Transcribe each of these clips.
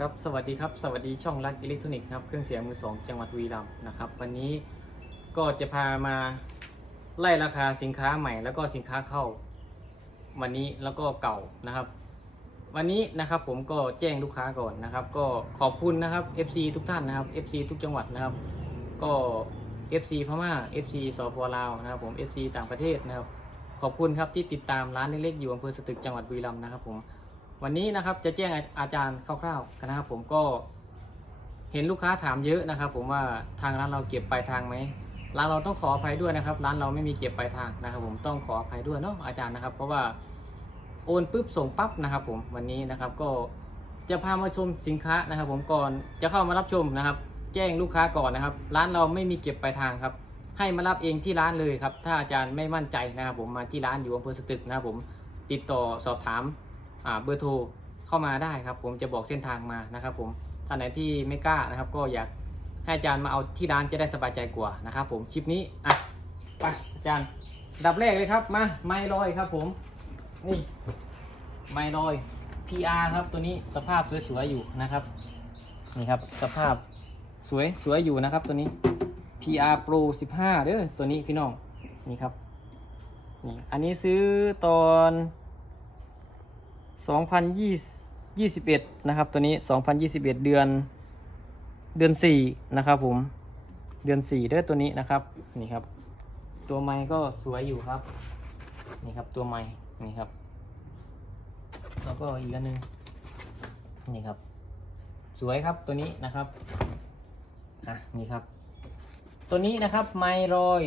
ครับสวัสดีครับสวัสดีช่องรักอิเล็กทรอนิกส์ครับเครื่องเสียงมือสองจังหวัดบุรีรัมนะครับวันนี้ก็จะพามาไล่ราคาสินค้าใหม่ แล้วก็สินค้าเข้า วันนี้แล้วก็เก่านะครับ วันนี้นะครับผมก็แจ้งลูกค้าก่อนนะครับ ก็ขอบคุณนะครับ FC ทุกท่านนะครับ FC ทุกจังหวัดนะครับ ก็ FC พม่า FC สปลาวนะครับผม FC ต่างประเทศนะครับขอบคุณครับที่ติดตามร้านเล็กๆอยู่อำเภอสตึกจังหวัดบุรีรัมย์นะครับผม วันนี้นะครับจะแจ้งอาจารย์คร่าวๆกันนะครับผมก็เห็นลูกค้าถามเยอะนะครับ ผมว่าทางร้านเราเก็บปลายทางไหมร้านเราต้องขออภัยด้วยนะครับ ร้านเราไม่มีเก็บปลายทางนะครับ ผมต้องขออภัยด้วยเนาะอาจารย์นะครับ เพราะว่าโอนปุ๊บส่งปั๊บนะครับ ผมวันนี้นะครับก็จะพามาชมสินค้านะครับ ผมก่อนจะเข้ามารับชมนะครับ แจ้งลูกค้าก่อนนะครับ ร้านเราไม่มีเก็บปลายทางครับ ให้มารับเองที่ร้านเลยครับ ถ้าอาจารย์ไม่มั่นใจนะครับ ผมมาที่ร้านอยู่อำเภอสตึกนะครับ ผมติดต่อสอบถาม เบอร์โทรเข้ามาได้ครับ ผมจะบอกเส้นทางมานะครับผมท่านไหนที่ไม่กล้านะครับ ก็อยากให้อาจารย์มาเอาที่ร้านจะได้สบายใจกว่านะครับผมคลิปนี้อะไปอาจารย์ดับแรกเลยครับมาไมลอยครับผมนี่ไมลอย PR ครับตัวนี้สภาพสวยๆอยู่นะครับนี่ครับสภาพสวยสวยอยู่นะครับตัวนี้ PR Pro 15เด้อตัวนี้พี่น้องนี่ครับนี่อันนี้ซื้อตอน 2021 นะครับ ตัวนี้ 2021 เดือนเดือน 4 นะครับผม เดือน4ด้วยตัวนี้นะครับ นี่ครับ ตัวไม้ก็สวยอยู่ครับ นี่ครับตัวไม้นี่ครับ แล้วก็อีกอันหนึง นี่ครับ สวยครับตัวนี้นะครับอะนี่ครับ ตัวนี้นะครับไมรอย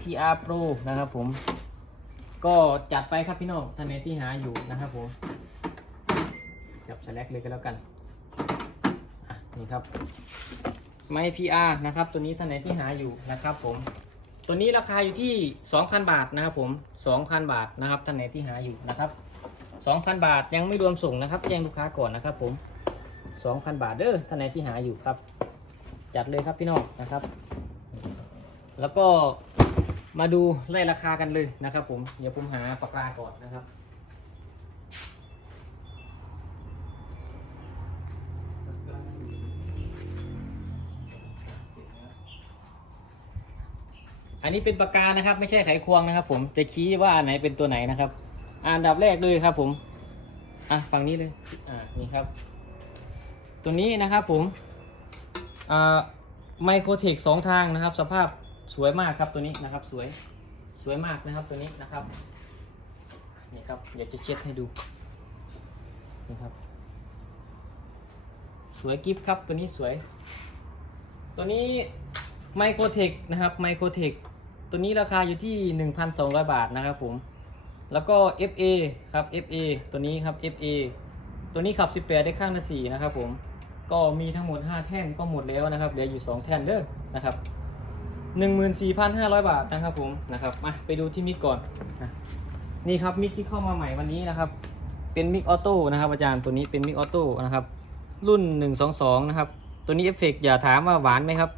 PR Pro นะครับผม ก็จัดไปครับพี่น้องท่านไหนที่หาอยู่นะครับผมจับสแลกเลยก็แล้วกันนี่ครับไม PR นะครับตัวนี้ท่านไหนที่หาอยู่นะครับผมตัวนี้ราคาอยู่ที่ 2,000 บาทนะครับผม 2,000 บาทนะครับท่านไหนที่หาอยู่นะครับ 2,000 บาทยังไม่รวมส่งนะครับแจ้งลูกค้าก่อนนะครับผม 2,000 บาทเด้อท่านไหนที่หาอยู่ครับ จัดเลยครับพี่น้องนะครับ แล้วก็ มาดูไล่ราคากันเลยนะครับผมเดี๋ยวผมหาปากกาก่อนนะครับอันนี้เป็นปากกานะครับ ไม่ใช่ไขควงนะครับ ผมจะชี้ว่าอันไหนเป็นตัวไหนนะครับอะอันดับแรกเลยครับ ผมอะฝั่งนี้เลยอ่านี่ครับ ตัวนี้นะครับผมอ่าไมโครเทคสองทางนะครับ สภาพ สวยมากครับตัวนี้นะครับสวยสวยมากนะครับตัวนี้นะครับนี่ครับอยากจะเช็ดให้ดูนี่ครับ สวยกิฟครับตัวนี้สวย ตัวนี้ไมโครเทคนะครับไมโครเทคตัวนี้ราคาอยู่ที่ 1,200 บาทนะครับผมแล้วก็ FA ครับ FA ตัวนี้ครับ FA ตัวนี้ขับ 18 ได้ข้างละ4นะครับผมก็มีทั้งหมด 5 แท่นก็หมดแล้วนะครับเหลืออยู่ 2 แท่นเด้อนะครับ 14,500 บาทนะครับผมนะครับมาไปดูที่มิกก่อน นี่ครับมิกที่เข้ามาใหม่วันนี้นะครับ เป็นมิกออโต้นะครับอาจารย์ตัวนี้เป็นมิกออโต้นะครับรุ่น 122 นะครับ ตัวนี้เอฟเฟกอย่าถามว่าหวานไหมครับ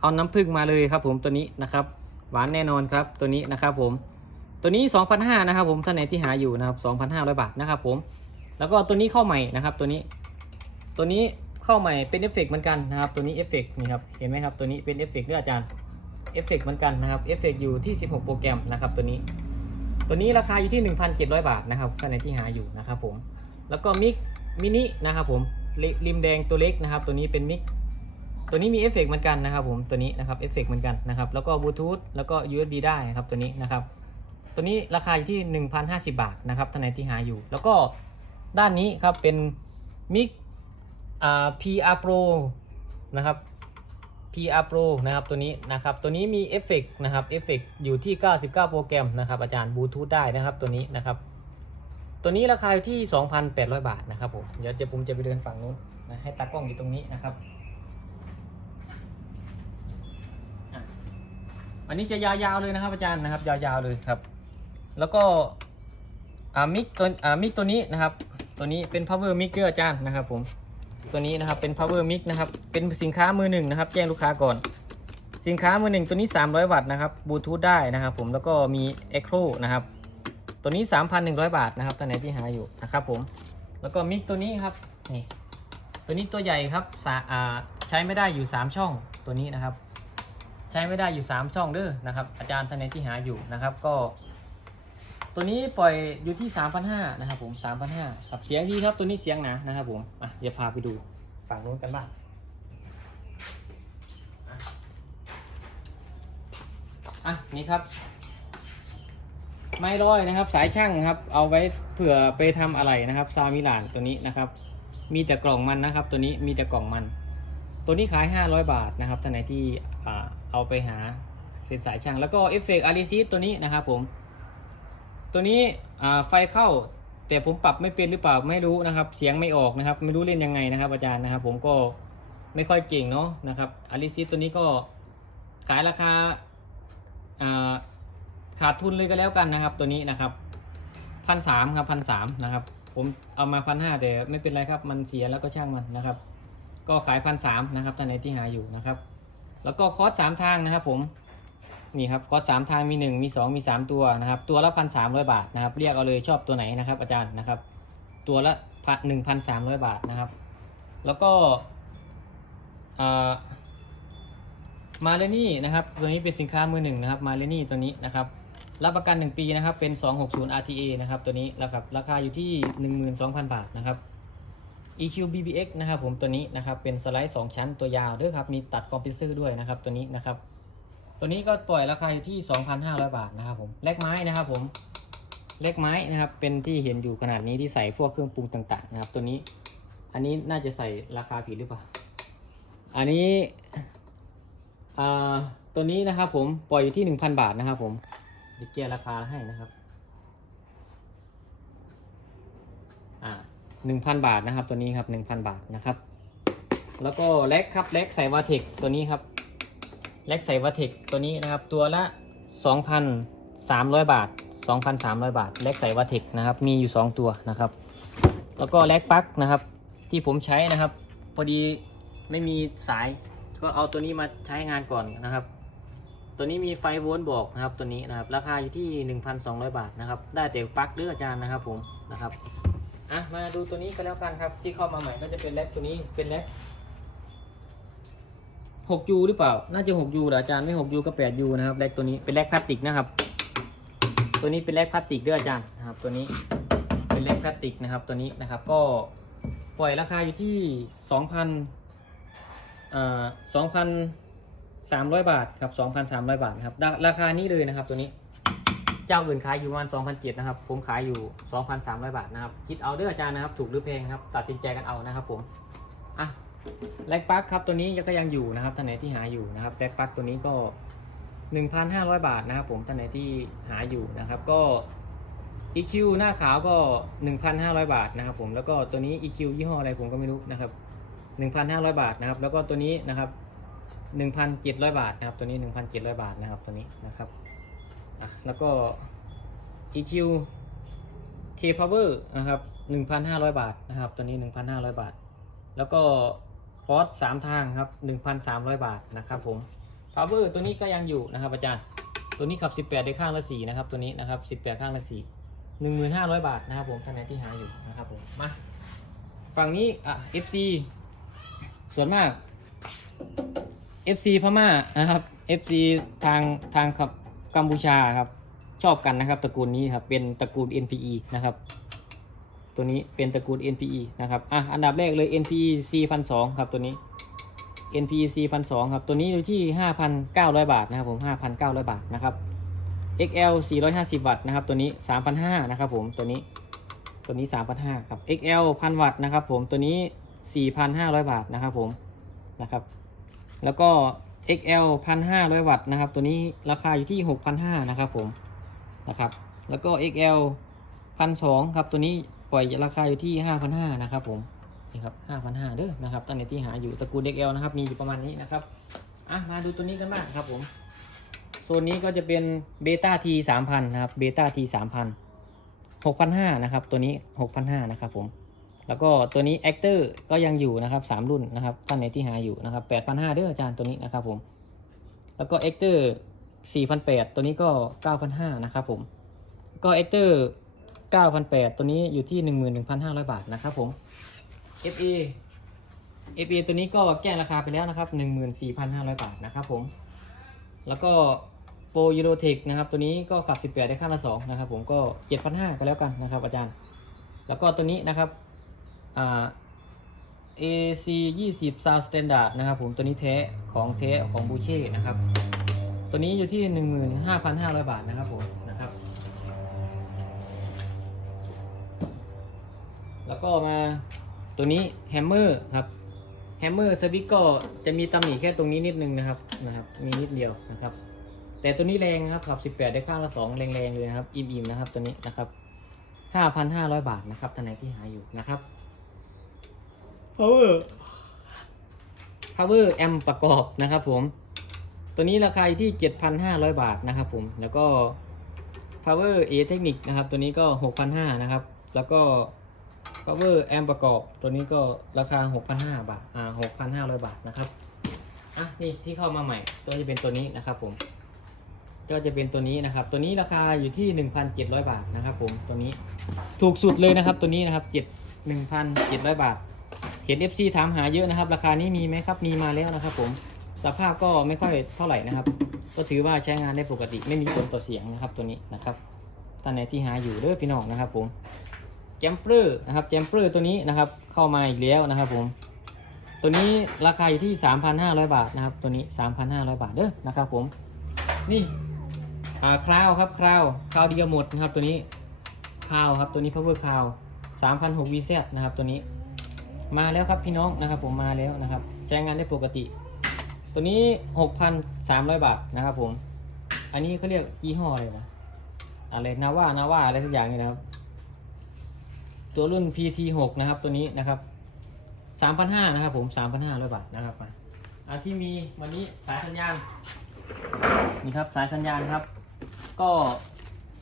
เอาน้ำผึ้งมาเลยครับผมตัวนี้นะครับ หวานแน่นอนครับตัวนี้นะครับผมตัวนี้ 2,500นะครับผมท่านไหนที่หาอยู่นะครับ 2,500 บาทนะครับผม แล้วก็ตัวนี้เข้าใหม่นะครับตัวนี้ ตัวนี้เข้าใหม่เป็นเอฟเฟกเหมือนกันนะครับ ตัวนี้เอฟเฟกนี่ครับเห็นไหมครับตัวนี้เป็นเอฟเฟกด้วยอาจารย์ เอฟเฟกเหมือนกันนะครับเอฟเฟกอยู่ที่ 16 โปรแกรมนะครับตัวนี้ ตัวนี้ราคาอยู่ที่ 1,700 บาทนะครับท่านนที่หาอยู่นะครับผมแล้วก็มิกมินินะครับผมริมแดงตัวเล็กนะครับ ตัวนี้เป็นมิกตัวนี้มีเอฟเฟกต์เหมือนกันนะครับผมตัวนี้นะครับเอฟเฟกต์เหมือนกันนะครับแล้วก็บลูทูธแล้วก็ USB ได้นะครับตัวนี้นะครับตัวนี้ราคาอยู่ที่ 1,050 บาทนะครับท่านไหนที่หาอยู่ แล้วก็ด้านนี้ครับเป็นมิกอ่า PR Pro นะครับ PR Pro นะครับตัวนี้นะครับตัวนี้มีเอฟเฟกต์นะครับเอฟเฟกต์อยู่ที่ 99 โปรแกรมนะครับอาจารย์บลูทูธได้นะครับตัวนี้นะครับตัวนี้ราคาอยู่ที่ 2,800 บาทนะครับผมเดี๋ยวจะผมจะไปเดินฝั่งนู้นนะให้ตากล้องอยู่ตรงนี้นะครับอันนี้จะยาวๆเลยนะครับอาจารย์นะครับยาวๆเลยครับ แล้วก็อ่ามิกตัวอ่ามิกตัวนี้นะครับตัวนี้เป็น power mixer อาจารย์นะครับผม ตัวนี้นะครับเป็น power mix นะครับ เป็นสินค้ามือหนึ่งนะครับ แจ้งลูกค้าก่อน สินค้ามือหนึ่งตัวนี้ 300 วัตต์นะครับบลูทูธได้นะครับ ผมแล้วก็มี Echo นะครับ ตัวนี้ 3,100 บาทนะครับท่านไหนที่หาอยู่นะครับผมแล้วก็มิกตัวนี้ครับนี่ตัวนี้ตัวใหญ่ครับใช้ไม่ได้อยู่ 3 ช่องตัวนี้นะครับ ใช้ไม่ได้อยู่ 3 ช่องเด้อนะครับ อาจารย์ท่านไหนที่หาอยู่นะครับ ก็ ตัวนี้ปล่อยอยู่ที่ 3,500นะครับผม3,500ครับเสียงดีครับตัวนี้เสียงหนานะครับผมอะเดี๋ยวพาไปดูฝั่งนู้นกันบ้างอะนี่ครับ ไม้ร้อยนะครับ สายช่างครับ เอาไว้เผื่อไปทำอะไรนะครับ ซามิลานตัวนี้นะครับ มีแต่กล่องมันนะครับ ตัวนี้มีแต่กล่องมัน ตัวนี้ขาย 500 บาทนะครับท่านไหนที่อ่าเอาไปหาเป็นสายช่างแล้วก็เอฟเฟกต์อาริซิตัวนี้นะครับผม ตัวนี้ไฟเข้าแต่ผมปรับไม่เป็นหรือเปล่าไม่รู้นะครับ เสียงไม่ออกนะครับ ไม่รู้เล่นยังไงนะครับ อาจารย์นะครับ ผมก็ไม่ค่อยเก่งเนาะนะครับอาริซิตัวนี้ก็ขายราคาอ่าขาดทุนเลยก็แล้วกันนะครับ ตัวนี้นะครับพันสามครับพันสามนะครับ ผมเอามาพันห้าแต่ไม่เป็นไรครับ มันเสียแล้วก็ช่างมันนะครับ ก็ขายพันสามนะครับท่านไหนที่หาอยู่นะครับ แล้วก็คอร์สสามทางนะครับ ผม นี่ครับคอร์สสามทางมีหนึ่งมีสองมีสามตัวนะครับ ตัวละพันสามร้อยบาทนะครับ เรียกเอาเลยชอบตัวไหนนะครับ อาจารย์นะครับ ตัวละพันหนึ่งพันสามร้อยบาทนะครับ แล้วก็มาเลนี่นะครับ ตัวนี้เป็นสินค้ามือหนึ่งนะครับ มาเลนี่ตัวนี้นะครับรับประกัน 1 ปีนะครับเป็น 260 RTA นะครับตัวนี้ราคาราคาอยู่ที่ 12,000 บาทนะครับ EQ BBX นะครับผมตัวนี้นะครับเป็นสไลด์ 2 ชั้นตัวยาวด้วยครับมีตัดคอมเพิวเซอร์ด้วยนะครับตัวนี้นะครับ ตัวนี้ก็ปล่อยราคาอยู่ที่ 2,500 บาทนะครับผมแลกไม้นะครับผมแลกไม้นะครับ เป็นที่เห็นอยู่ขนาดนี้ที่ใส่พวกเครื่องปรุงต่างๆนะครับ ตัวนี้อันนี้น่าจะใส่ราคาผิดหรือเปล่า อันนี้อ่าตัวนี้นะครับผมปล่อยอยู่ที่ 1,000 บาทนะครับผมจะเกียร์ราคาให้นะครับอ่าหนึ่งพันบาทนะครับ ตัวนี้ครับหนึ่งพันบาทนะครับ แล้วก็เล็กครับเล็กใส่วาเทคตัวนี้ครับ ล็กใส่วาเทคตัวนี้นะครับ ตัวละสองพันสามร้อยบาทสองพันสามร้อยบาทเล็กใส่วาเทคนะครับ มีอยู่สองตัวนะครับ แล้วก็เล็กปลั๊กนะครับ ที่ผมใช้นะครับ พอดีไม่มีสาย ก็เอาตัวนี้มาใช้งานก่อนนะครับ ตัวนี้มีไฟโวลต์บอกนะครับ ตัวนี้นะครับ ราคาอยู่ที่ 1,200 บาทนะครับ ได้แต่ปลั๊กเลืออาจารย์นะครับผมนะครับ อะ มาดูตัวนี้ก็แล้วกันครับ ที่เข้ามาใหม่ก็จะเป็นแล็กตัวนี้ เป็นแล็ก 6U หรือเปล่า น่าจะ 6U เหรออาจารย์ไม่ 6U ก็ 8U นะครับแล็กตัวนี้เป็นแล็กพลาสติกนะครับ ตัวนี้เป็นแล็กพลาสติกด้วยอาจารย์นะครับ ตัวนี้เป็นแล็กพลาสติกนะครับ ตัวนี้นะครับก็ปล่อยราคาอยู่ที่ 2,000อ่า2,000 บาทครับสองพันสามร้อยบาทครับราคานี้เลยนะครับ ตัวนี้เจ้าอื่นขายอยู่ประมาณสองพันะครับ ผมขายอยู่สองพันสามร้อยบาทนะครับ คิดเอาเด้ออาจารย์นะครับ ถูกหรือแพงครับ ตัดสินใจกันเอานะครับผม อะ แล็กปลั๊กครับตัวนี้ก็ยังอยู่นะครับท่านไหนที่หาอยู่นะครับแล็กปลั๊กตัวนี้ก็หนึ่งพันห้าร้อยบาทนะครับผมท่านไหนที่หาอยู่นะครับก็ EQ หน้าขาวก็ 1,500 บาทนะครับผมแล้วก็ตัวนี้ EQ ยี่ห้ออะไรผมก็ไม่รู้นะครับ 1,500 บาทนะครับ แล้วก็ตัวนี้นะครับ 1,700 บาทนะครับ ตัวนี้ 1,700 บาทนะครับตัวนี้นะครับอะแล้วก็ EQ K Power นะครับ 1,500 บาทนะครับ ตัวนี้ 1,500 บาท แล้วก็ คอร์ส3ทางครับ 1,300 บาทนะครับผม Power ตัวนี้ก็ยังอยู่นะครับอาจารย์ ตัวนี้ขับ 18 ได้ข้างละ4นะครับ ตัวนี้นะครับ 18 ข้างละ4 1,500 บาทนะครับผมท่านไหนที่หาอยู่นะครับผม มา ฝั่งนี้อะ FC ส่วนมาก FC พม่านะครับ FC ทางทางครับกัมพูชาครับ ชอบกันนะครับตระกูลนี้ครับ เป็นตระกูล NPE นะครับ ตัวนี้เป็นตระกูล NPE นะครับ อะ อันดับแรกเลย NPE C1002 ครับตัวนี้ NPE C1002 ครับ ตัวนี้อยู่ที่ 5,900 บาทนะครับผม 5,900 บาทนะครับ XL 450 วัตต์นะครับ ตัวนี้ 3,500นะครับผม ตัวนี้ ตัวนี้ 3,500ครับ XL 1,000 วัตต์นะครับผม ตัวนี้ 4,500 บาทนะครับผม นะครับ แล้วก็ XL 1,500 วัตต์นะครับ ตัวนี้ราคาอยู่ที่ 6,500นะครับผม นะครับ แล้วก็ XL 1,200ครับ ตัวนี้ ปล่อยราคาอยู่ที่ 5,500นะครับผมนี่ครับ5,500เด้อนะครับตอนนี้ที่หาอยู่ตระกูล XL นะครับมีอยู่ประมาณนี้นะครับอะมาดูตัวนี้กันบ้างครับผมโซนนี้ก็จะเป็นเบต้าทีสามพันนะครับเบต้าทีสามพันหกพันห้านะครับตัวนี้หกพันห้านะครับผมแล้วก็ตัวนี้แอคเตอร์ก็ยังอยู่นะครับสามรุ่นนะครับท่านไหนที่หาอยู่นะครับแปดพันห้าเด้ออาจารย์ตัวนี้นะครับผมแล้วก็แอคเตอร์สี่พันแปดตัวนี้ก็เก้าพันห้านะครับผมก็แอคเตอร์ เก้าพันแปดตัวนี้อยู่ที่หนึ่งหมื่นหนึ่งพันห้าร้อยบาทนะครับผม FA FA ตัวนี้ก็แก้ราคาไปแล้วนะครับ 14,500 บาทนะครับผม แล้วก็โปรยูโรเทคนะครับ ตัวนี้ก็ขับ 18 ได้ข้างละ2นะครับผมก็ 7,500 ก็แล้วกันนะครับ อาจารย์ แล้วก็ตัวนี้นะครับอ่า AC 20 Sound Standard นะครับผมตัวนี้แท้ของแท้ของบูเช่นะครับ ตัวนี้อยู่ที่ 15,500 บาทนะครับผม แล้วก็มาตัวนี้แฮมเมอร์ครับแฮมเมอร์สวิกก็จะมีตำหนิแค่ตรงนี้นิดนึงนะครับนะครับมีนิดเดียวนะครับ แต่ตัวนี้แรงครับขับ 18 ได้ข้างละ2แรงๆเลยนะครับอิ่มๆนะครับตัวนี้นะครับ 5,500 บาทนะครับท่านไหนที่หาอยู่นะครับ power power amp ประกอบนะครับผม ตัวนี้ราคาอยู่ที่ 7,500 บาทนะครับผมแล้วก็ power a technic นะครับ ตัวนี้ก็ 6,500นะครับ แล้วก็ power amp ประกอบ ตัวนี้ก็ราคา 6,500 บาท อ่า 6,500 บาทนะครับ อะ นี่ที่เข้ามาใหม่ ตัวจะเป็นตัวนี้นะครับผม ก็จะเป็นตัวนี้นะครับ ตัวนี้ราคาอยู่ที่ 1,700 บาทนะครับผม ตัวนี้ ถูกสุดเลยนะครับตัวนี้นะครับ7 1,700 บาท เห็น FC ถามหาเยอะนะครับ ราคานี้มีไหมครับ มีมาแล้วนะครับผม สภาพก็ไม่ค่อยเท่าไหร่นะครับ ก็ถือว่าใช้งานได้ปกติ ไม่มีผลต่อเสียงนะครับ ตัวนี้นะครับท่านไหนที่หาอยู่เด้อพี่น้องนะครับผม จมเปอร์นะครับแจมเปอร์ตัวนี้นะครับเข้ามาอีกแล้วนะครับผม ตัวนี้ราคาอยู่ที่ 3,500 บาทนะครับ ตัวนี้ 3,500 บาทเด้อนะครับผม นี่อ่าคราวครับคราวคราวเดียวหมดนะครับตัวนี้คราวครับตัวนี้ power คราว3,600 VZ นะครับตัวนี้ มาแล้วครับพี่น้องนะครับผมมาแล้วนะครับใช้งานได้ปกติ ตัวนี้ 6,300 บาทนะครับผม อันนี้เขาเรียกยี่ห้ออะไรนะอะไรนาว่านาว่าอะไรสักอย่างนี่นะครับ ตัวรุ่น PT6 นะครับตัวนี้นะครับ3,500นะครับผม3,500บาทนะครับมาอันที่มีวันนี้สายสัญญาณนี่ครับสายสัญญาณครับ ก็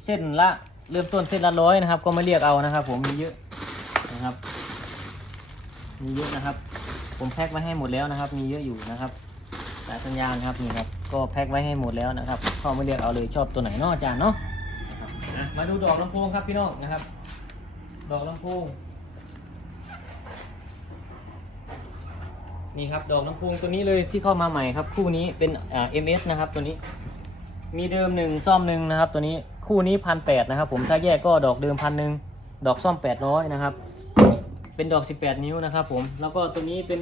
เส้นละเริ่มต้นเส้นละร้อยนะครับ ก็ไม่เรียกเอานะครับ ผมมีเยอะนะครับ มีเยอะนะครับ ผมแพ็คไว้ให้หมดแล้วนะครับ มีเยอะอยู่นะครับสายสัญญาณครับนี่ครับก็แพ็คไว้ให้หมดแล้วนะครับเข้าไม่เรียกเอาเลยชอบตัวไหนนอาจารย์เนาะนะมาดูดอกลำโพงครับพี่น้องนะครับ ดอกลำโพงนี่ครับดอกลำโพงตัวนี้เลยที่เข้ามาใหม่ครับ คู่นี้เป็นเอ่า ms นะครับตัวนี้ มีเดิมหนึ่งซ่อมหนึ่งนะครับ ตัวนี้คู่นี้พันแปดนะครับ ผมถ้าแยกก็ดอกเดิมพันหนึ่งดอกซ่อมแปดร้อยนะครับ เป็นดอก18นิ้วนะครับ ผมแล้วก็ตัวนี้เป็น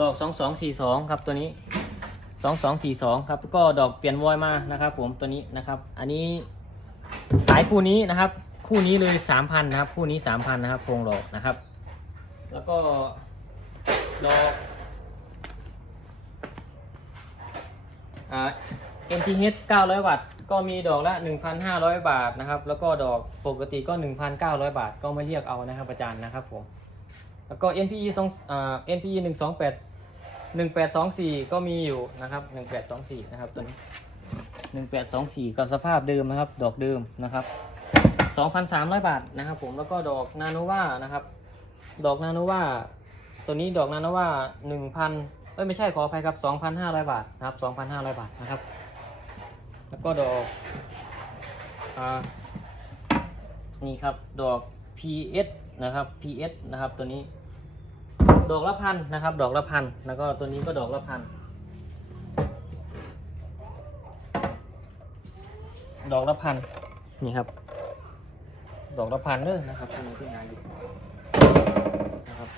ดอก2242ครับตัวนี้2242ครับก็ดอกเปลี่ยนวอยมานะครับ ผมตัวนี้นะครับ อันนี้ขายคู่นี้นะครับ คู่นี้เลย3,000นะครับ คู่นี้3,000นะครับโครงดอกนะครับ แล้วก็ดอกอ่า MTH 900 วัตต์ก็มีดอกละ 1,500 บาทนะครับ แล้วก็ดอกปกติก็ 1,900 บาท ก็ไม่เรียกเอานะครับอาจารย์นะครับผมแล้วก็ NPE สองอ่า NPE หนึ่งสองแปดหนึ่งแปดสองสี่ก็มีอยู่นะครับหนึ่งแปดสองสี่นะครับตัวนี้หนึ่งแปดสองสี่ก็สภาพเดิมนะครับ ดอกเดิมนะครับ สองพันสามร้อยบาทนะครับผมแล้วก็ดอกนาโนวานะครับ ดอกนาโนวาตัวนี้ดอกนาโนวาหนึ่งพันเอ้ยไม่ใช่ขออภัยครับสองพันห้าร้อยบาทนะครับสองพันห้าร้อยบาทนะครับ แล้วก็ดอกอ่านี่ครับดอก PS นะครับ PS นะครับตัวนี้ ดอกละพันนะครับ ดอกละพันแล้วก็ตัวนี้ก็ดอกละพันดอกละพันนี่ครับ ดอกละพันเด้อนะครับท่านที่งานอยู่นะครับ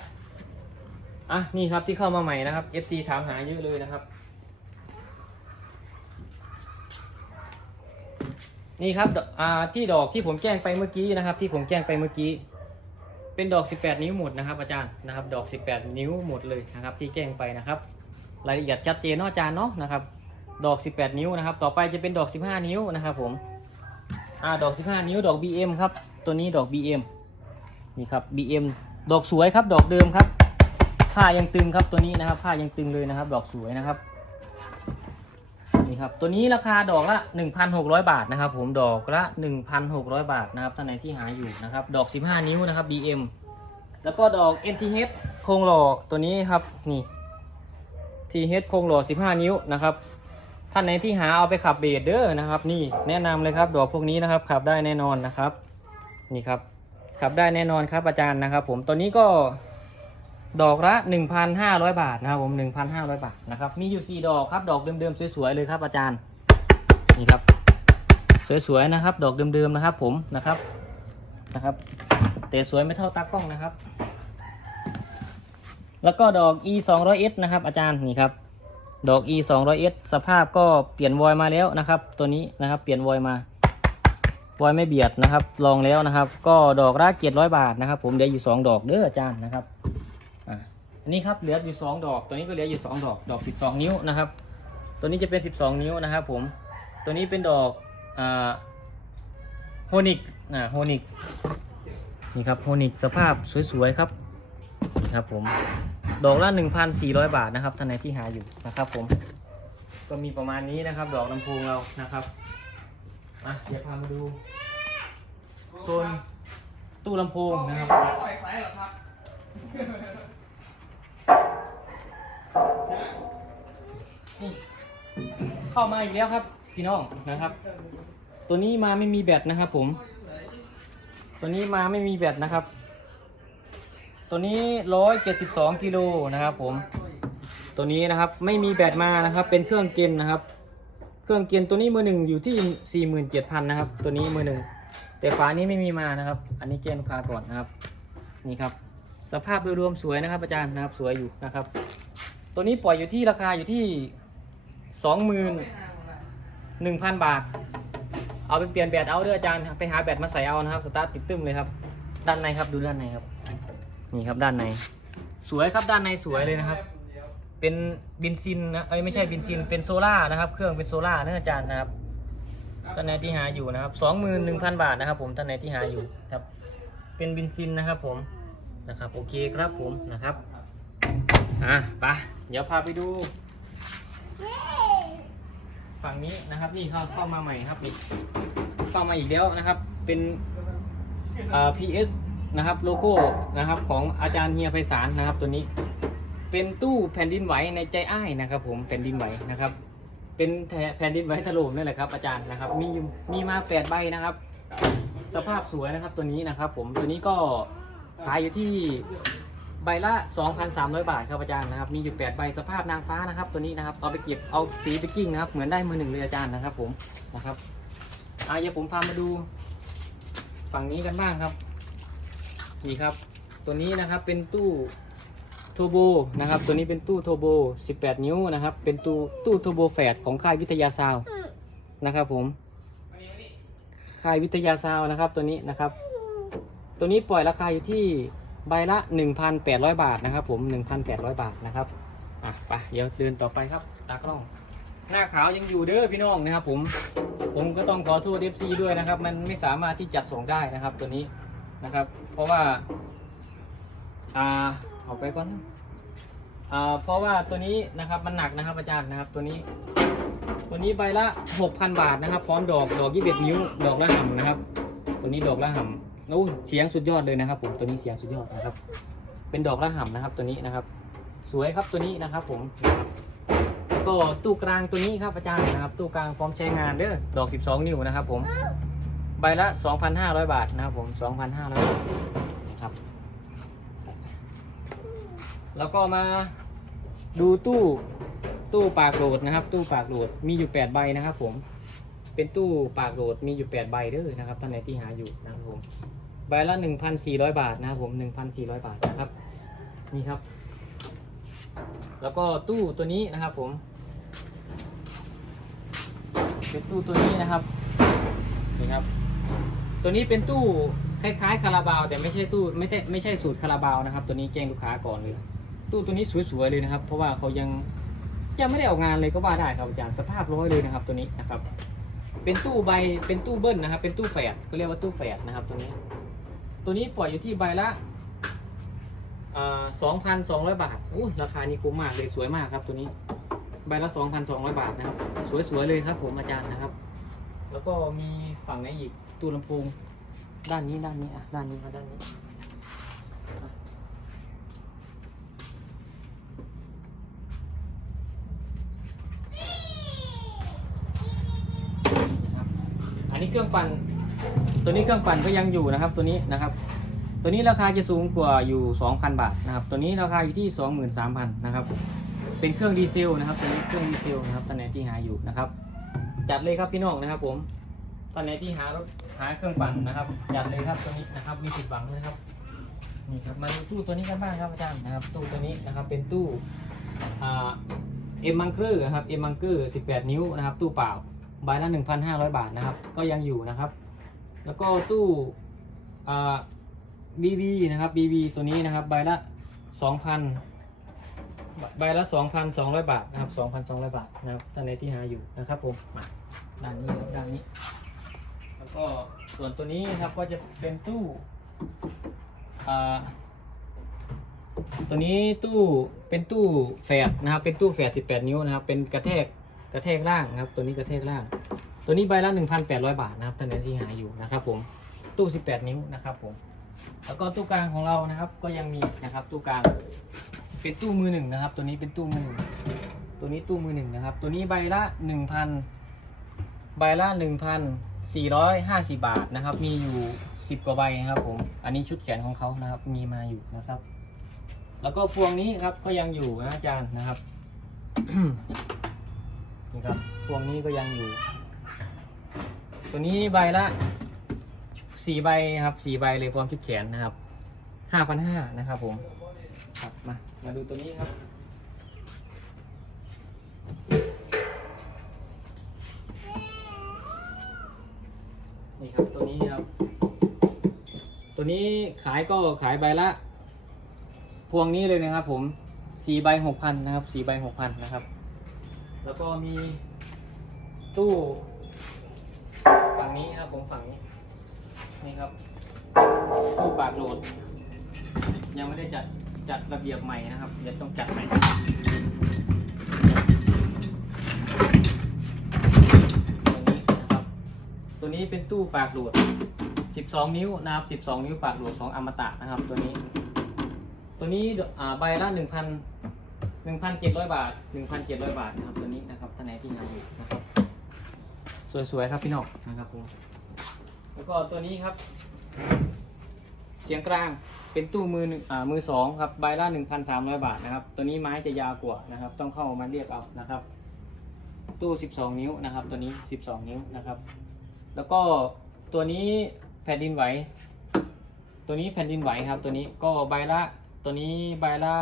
อะนี่ครับที่เข้ามาใหม่นะครับ FC ถามหาเยอะเลยนะครับ นี่ครับอ่าที่ดอกที่ผมแจ้งไปเมื่อกี้นะครับ ที่ผมแจ้งไปเมื่อกี้ เป็นดอก 18 นิ้วหมดนะครับ อาจารย์นะครับ ดอก 18 นิ้วหมดเลยนะครับ ที่แจ้งไปนะครับรายละเอียดชัดเจนเนาะอาจารย์เนาะนะครับ ดอก 18 นิ้วนะครับ ต่อไปจะเป็นดอก 15 นิ้วนะครับ ผมอ่าดอก 15 นิ้วดอก BM ครับ ตัวนี้ดอก BM นี่ครับ BM ดอกสวยครับ ดอกเดิมครับ ผ้ายังตึงครับตัวนี้นะครับ ผ้ายังตึงเลยนะครับ ดอกสวยนะครับนี่ครับ ตัวนี้ราคาดอกละ 1,600 บาทนะครับ ผมดอกละ 1,600 บาทนะครับท่านไหนที่หาอยู่นะครับ ดอก 15 นิ้วนะครับ BM แล้วก็ดอก NTH โครงหล่อตัวนี้ครับนี่ TH โครงหล่อ 15 นิ้วนะครับท่านไหนที่หาเอาไปขับเบสเด้อนะครับ นี่แนะนำเลยครับดอกพวกนี้นะครับขับได้แน่นอนนะครับ นี่ครับขับได้แน่นอนครับอาจารย์นะครับ ผมตัวนี้ก็ดอกละ 1,500 บาทนะครับผม1,500 บาทนะครับมีอยู่ 4 ดอกครับ ดอกเดิมๆสวยๆเลยครับอาจารย์นี่ครับ สวยๆนะครับ ดอกเดิมๆนะครับ ผมนะครับนะครับ แต่สวยไม่เท่าตากล้องนะครับ แล้วก็ดอก e 2 0 0 s นะครับ อาจารย์นี่ครับดอก e 2 0 0 s สภาพก็เปลี่ยนวอยมาแล้วนะครับ ตัวนี้นะครับเปลี่ยนวอยมา วอยไม่เบียดนะครับ ลองแล้วนะครับ ก็ดอกละ700บาทนะครับ ผมเหลืออยู่2ดอกเด้ออาจารย์นะครับอะอันนี้ครับเหลืออยู่2ดอกตัวนี้ก็เหลืออยู่2ดอกดอก12นิ้วนะครับ ตัวนี้จะเป็น12นิ้วนะครับ ผมตัวนี้เป็นดอกอ่าโฮนิกอ่าโฮนิกนี่ครับโฮนิกสภาพสวยๆครับนี่ครับผมดอกละ1,400บาทนะครับท่านไหนที่หาอยู่นะครับ ผมก็มีประมาณนี้นะครับ ดอกลำโพงเรานะครับ อะเดี๋ยวพามาดูโซนตู้ลำโพงนะครับปล่อยสายเหรอครับนี่เข้ามาอีกแล้วครับ พี่น้องนะครับ ตัวนี้มาไม่มีแบตนะครับผม ตัวนี้มาไม่มีแบตนะครับ ตัวนี้ร้อยเจ็ดสิบสองกิโลนะครับผม ตัวนี้นะครับไม่มีแบตมานะครับ เป็นเครื่องเกณฑ์นะครับ เครื่องเกณฑ์ตัวนี้มือหนึ่งอยู่ที่สี่หมื่นะครับ ตัวนี้มือหนึ่งแต่ฝานี้ไม่มีมานะครับ อันนี้แจ้งลูกค้าก่อนนะครับ นี่ครับ สภาพโดยรวมสวยนะครับ อาจารย์นะครับ สวยอยู่นะครับ ตัวนี้ปล่อยอยู่ที่ราคาอยู่ที่สองหมื่นหนึ่งพันบาท เอาไปเปลี่ยนแบตเอาด้ออาจารย์ ไปหาแบตมาใส่เอานะครับ สตาร์ทติดตึ้มเลยครับ ด้านในครับ ดูด้านในครับ นี่ครับด้านใน สวยครับด้านในสวยเลยนะครับ เป็นบินซินนะเอ้ยไม่ใช่บินซินเป็นโซล่านะครับเครื่องเป็นโซล่านะอาจารย์นะครับท่านไหนที่หาอยู่นะครับสองหมื่นหนึ่งพันบาทนะครับ ผมท่านไหนที่หาอยู่ครับ เป็นบินซินนะครับผมนะครับโอเคครับผมนะครับอะไปเดี๋ยวพาไปดู ฝั่งนี้นะครับนี่เข้าเข้ามาใหม่ครับนี่เข้ามาอีกแล้วนะครับ เป็นอ่า PS นะครับโลโก้นะครับของอาจารย์เฮียไพศาลนะครับตัวนี้ เป็นตู้แผ่นดินไหวในใจอ้ายนะครับ ผมแผ่นดินไหวนะครับ เป็นแผ่นดินไหวถล่มนี่แหละครับอาจารย์นะครับมีมีมาแปดใบนะครับ สภาพสวยนะครับตัวนี้นะครับ ผมตัวนี้ก็ขายอยู่ที่ใบละ 2,300 บาทครับอาจารย์นะครับ มีอยู่ 8 ใบสภาพนางฟ้านะครับ ตัวนี้นะครับ เอาไปเก็บเอาสีไปกิ้งนะครับ เหมือนได้มือหนึ่งเลยอาจารย์นะครับ ผมนะครับอะเดี๋ยวผมพามาดู ฝั่งนี้กันบ้างครับ นี่ครับ ตัวนี้นะครับเป็นตู้ ทโบนะครับตัวนี้เป็นตู้โทโบ 18 นิ้วนะครับ เป็นตู้ตู้โทโบแฝดของค่ายวิทยาซาวนะครับผมค่ายวิทยาซาวนะครับตัวนี้นะครับ ตัวนี้ปล่อยราคาอยู่ที่ใบละ 1,800 บาทนะครับ ผม 1,800 บาทนะครับอะไปเดี๋ยวเดินต่อไปครับตากล้อง หน้าขาวยังอยู่เด้อพี่น้องนะครับ ผมผมก็ต้องขอโทษ FC ด้วยนะครับ มันไม่สามารถที่จัดส่งได้นะครับตัวนี้นะครับ เพราะว่าอ่า เอาไปก่อนนะอ่าเพราะว่าตัวนี้นะครับมันหนักนะครับอาจารย์นะครับตัวนี้ ตัวนี้ใบละ 6,000 บาทนะครับ พร้อมดอกดอก21นิ้ว ดอกละห่ำนะครับ ตัวนี้ดอกละห่ำโอ้เสียงสุดยอดเลยนะครับผมตัวนี้เสียงสุดยอดนะครับ เป็นดอกละห่ำนะครับ ตัวนี้นะครับ สวยครับตัวนี้นะครับผมก็ตู้กลางตัวนี้ครับอาจารย์นะครับ ตู้กลางพร้อมใช้งานเด้อดอก 12 นิ้วนะครับผมใบละ 2,500 บาทนะครับผม 2,500บาทนะครับ แล้วก็มาดูตู้ตู้ปากโหลดนะครับ ตู้ปากโหลดมีอยู่8ใบนะครับ ผม เป็นตู้ปากโหลดมีอยู่8ใบเด้อนะครับท่านไหนที่หาอยู่นะครับผมใบละ 1,400 บาทนะครับผม1,400 บาทนะครับนี่ครับ แล้วก็ตู้ตัวนี้นะครับผมเป็นตู้ตัวนี้นะครับนี่ครับ ตัวนี้เป็นตู้คล้ายๆคาราบาว แต่ไม่ใช่ตู้ไม่ใช่ไม่ใช่สูตรคาราบาวนะครับ ตัวนี้แจ้งลูกค้าก่อนเลย ตู้ตัวนี้สวยๆเลยนะครับ เพราะว่าเขายังยังไม่ได้ออกงานเลยก็ว่าได้ครับอาจารย์สภาพร้อยเลยนะครับตัวนี้นะครับ เป็นตู้ใบเป็นตู้เบิ้ลนะครับ เป็นตู้แฝดก็เรียกว่าตู้แฝดนะครับตัวนี้ ตัวนี้ปล่อยอยู่ที่ใบละสองพันสองร้อยบาทอู้ราคานี้คุ้มมากเลยสวยมากครับตัวนี้ ใบละสองพันสองร้อยบาทนะครับ สวยๆเลยครับ ผมอาจารย์นะครับ แล้วก็มีฝั่งไหนอีกตู้ลำโพงด้านนี้ด้านนี้อะด้านนี้มาด้านนี้ นี้เครื่องปั่น ตัวนี้เครื่องปั่นก็ยังอยู่นะครับ ตัวนี้นะครับ ตัวนี้ราคาจะสูงกว่าอยู่ 2,000 บาทนะครับ ตัวนี้ราคาอยู่ที่ 23,000นะครับ เป็นเครื่องดีเซลนะครับ ตัวนี้เครื่องดีเซลนะครับท่านไหนที่หาอยู่นะครับ จัดเลยครับพี่น้องนะครับ ผมท่านไหนที่หารถหาเครื่องปั่นนะครับ จัดเลยครับตัวนี้นะครับ มีสิบบังนะครับ นี่ครับ มาดูตู้ตัวนี้กันบ้างครับอาจารย์นะครับ ตู้ตัวนี้นะครับ เป็นตู้เอ็มมังเกอร์ครับ เอ็มมังเกอร์ 18 นิ้วนะครับ ตู้เปล่า ใบละ 1,500 บาทนะครับ ก็ยังอยู่นะครับ แล้วก็ตู้อ่า BB นะครับ BB ตัวนี้นะครับ ใบละ 2,000 ใบละ 2,200 บาทนะครับ 2,200 บาทนะครับท่านใดที่หาอยู่นะครับผมมาด้านนี้ครับด้านนี้ แล้วก็ส่วนตัวนี้นะครับก็จะเป็นตู้อ่าตัวนี้ตู้เป็นตู้แฝดนะครับ เป็นตู้แฝด18 นิ้วนะครับ เป็นกระแทก กระแทกล่างนะครับ ตัวนี้กระแทกล่าง ตัวนี้ใบละ 1,800 บาทนะครับท่านที่หาอยู่นะครับผมตู้ 18 นิ้วนะครับผมแล้วก็ตู้กลางของเรานะครับก็ยังมีนะครับตู้กลางเป็นตู้มือหนึ่งนะครับ ตัวนี้เป็นตู้มือหนึ่งตัวนี้ตู้มือหนึ่งนะครับ ตัวนี้ใบละหนึ่งพันใบละหนึ่งพันสี่ร้อยห้าสิบาทนะครับ มีอยู่สิบกว่าใบนะครับผมอันนี้ชุดแขนของเขานะครับ มีมาอยู่นะครับ แล้วก็พวงนี้ครับก็ยังอยู่นะอาจารย์นะครับ นี่ครับพวงนี้ก็ยังอยู่ ตัวนี้ใบละสี่ใบครับสี่ใบเลยพร้อมชุดแขนนะครับห้าพันห้านะครับผมครับมามาดูตัวนี้ครับ นี่ครับตัวนี้ครับ ตัวนี้ขายก็ขายใบละ พวงนี้เลยนะครับผมสี่ใบหกพันนะครับสี่ใบหกพันนะครับ แล้วก็มีตู้ฝั่งนี้ครับผมฝั่งนี้นี่ครับตู้ปากโหลด ยังไม่ได้จัดจัดระเบียบใหม่นะครับเดี๋ยวต้องจัดใหม่ตัวนี้นะครับตัวนี้เป็นตู้ปากหลด12 นิ้วนะครับ 12 นิ้วปากหลดของอมตะนะครับ ตัวนี้ ตัวนี้อ่าใบละ1,000 1,700 บาท 1,700 บาทนะครับตัวนี้นะครับ ท่านไหนที่งานอยู่นะครับ สวยๆครับพี่น้องนะครับผมแล้วก็ตัวนี้ครับ เสียงกลางเป็นตู้มือหนึ่งอ่ามือสองครับใบละหนึ่งพันสามร้อยบาทนะครับ ตัวนี้ไม้จะยาวกว่านะครับ ต้องเข้ามาเรียกเอานะครับ ตู้สิบสองนิ้วนะครับ ตัวนี้สิบสองนิ้วนะครับ แล้วก็ตัวนี้แผ่นดินไหว ตัวนี้แผ่นดินไหวครับ ตัวนี้ก็ใบละตัวนี้ใบละ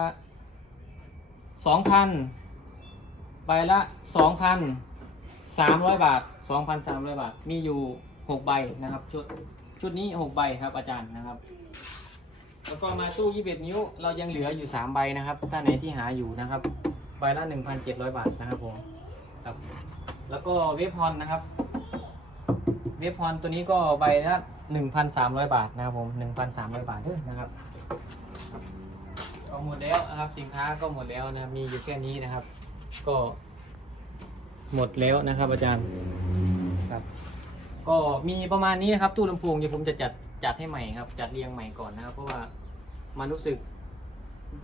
สองพัน ใบละสองพันสามร้อยบาทสองพันสามร้อยบาท มีอยู่หกใบนะครับ ชุดชุดนี้หกใบครับอาจารย์นะครับ แล้วก็มาตู้21นิ้ว เรายังเหลืออยู่3ใบนะครับ ถ้าไหนที่หาอยู่นะครับ ใบละ1,700บาทนะครับผมครับ แล้วก็เวฟฮอนนะครับ เวฟฮอนตัวนี้ก็ใบละ1,300บาทนะครับผม1,300บาทเด้อนะครับก็หมดแล้วนะครับสินค้าก็หมดแล้วนะครับมีอยู่แค่นี้นะครับ ก็หมดแล้วนะครับ อาจารย์ครับ ก็มีประมาณนี้นะครับ ตู้ลำโพงเดี๋ยวผมจะจัดจัดให้ใหม่ครับ จัดเรียงใหม่ก่อนนะครับ เพราะว่ามันรู้สึก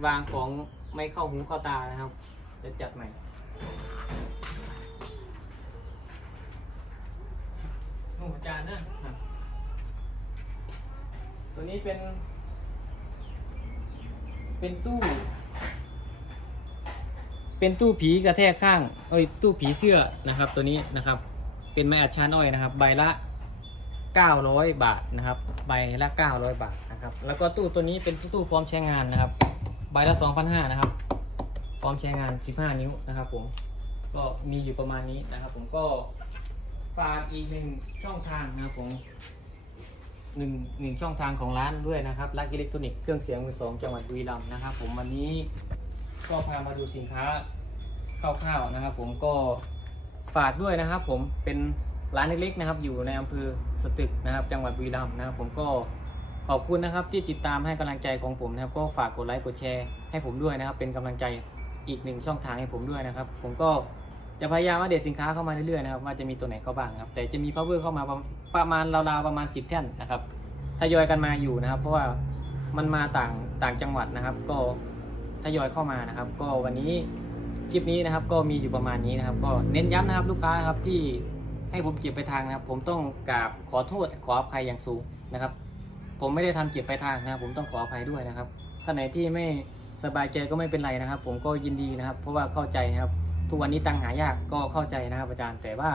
วางของไม่เข้าหูเข้าตานะครับ จะจัดใหม่นู่นอาจารย์นะครับตัวนี้เป็น เป็นตู้ เป็นตู้ผีกระแทกข้างเอ้ยตู้ผีเสื้อนะครับ ตัวนี้นะครับ เป็นไม้อัดชานอ้อยนะครับ ใบละ 900 บาทนะครับ ใบละ 900 บาทนะครับ แล้วก็ตู้ตัวนี้เป็นตู้พร้อมใช้งานนะครับ ใบละ 2,500นะครับ พร้อมใช้งาน 15 นิ้วนะครับผม ก็มีอยู่ประมาณนี้นะครับ ผมก็ฝากอีกหนึ่งช่องทางนะครับผมหนึ่งหนึ่งช่องทางของร้านด้วยนะครับรักอิเล็กทรอนิกส์เครื่องเสียงมือสองจังหวัดบุรีรัมย์นะครับ ผมวันนี้ ก็พามาดูสินค้าคร่าวๆนะครับ ผมก็ฝากด้วยนะครับ ผมเป็นร้านเล็กๆนะครับ อยู่ในอำเภอสตึกนะครับ จังหวัดบุรีรัมย์นะครับ ผมก็ขอบคุณนะครับที่ติดตามให้กำลังใจของผมนะครับ ก็ฝากกดไลค์กดแชร์ให้ผมด้วยนะครับ เป็นกำลังใจอีกหนึ่งช่องทางให้ผมด้วยนะครับ ผมก็จะพยายามอัปเดตสินค้าเข้ามาเรื่อยๆนะครับว่าจะมีตัวไหนเข้าบ้างครับ แต่จะมี power เข้ามาประประมาณราวๆประมาณ 10 แท่นนะครับทยอยกันมาอยู่นะครับ เพราะว่ามันมาต่างต่างจังหวัดนะครับ ก็ ทยอยเข้ามานะครับ ก็วันนี้คลิปนี้นะครับก็มีอยู่ประมาณนี้นะครับ ก็เน้นย้ำนะครับลูกค้าครับที่ให้ผมเก็บไปทางนะครับ ผมต้องกราบขอโทษขออภัยอย่างสูงนะครับ ผมไม่ได้ทำเจ็บไปทางนะครับ ผมต้องขออภัยด้วยนะครับท่านไหนที่ไม่สบายใจก็ไม่เป็นไรนะครับ ผมก็ยินดีนะครับ เพราะว่าเข้าใจนะครับ ทุกวันนี้ตังหายากก็เข้าใจนะครับอาจารย์ แต่ว่า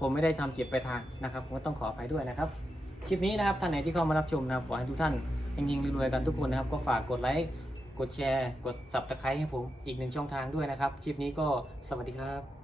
ผมไม่ได้ทำเจ็บไปทางนะครับผมก็ต้องขออภัยด้วยนะครับคลิปนี้นะครับท่านไหนที่เข้ามารับชมนะครับขอให้ทุกท่านเฮงๆรวยๆกันทุกคนนะครับ ก็ฝากกดไลค์ กดแชร์ กด subscribe ให้ผมอีกหนึ่งช่องทางด้วยนะครับ คลิปนี้ก็สวัสดีครับ